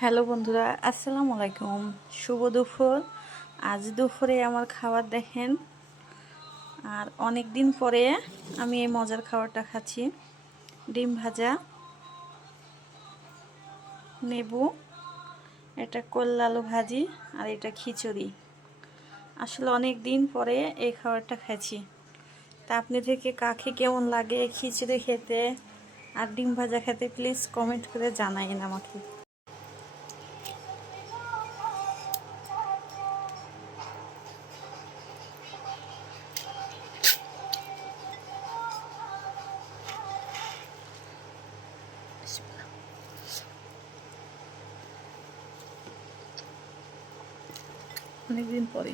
Hello বন্ধুরা, আসসালামু আলাইকুম। শুভ দুপুর। আজ দুপুরে আমার খাবার দেখেন, আর অনেক দিন পরে আমি এই মজার খাবারটা খাচ্ছি। ডিম ভাজা, নেবু, এটা করলা আলু ভাজি, আর এটা খিচুড়ি। আসলে অনেক দিন পরে এই খাবারটা খাচ্ছি। তা আপনি থেকে কাকে কেমন লাগে খিচুড়ি খেতে আর ডিম ভাজা খেতে, প্লিজ কমেন্ট করে জানাইন আমাকে। অনেকদিন পরে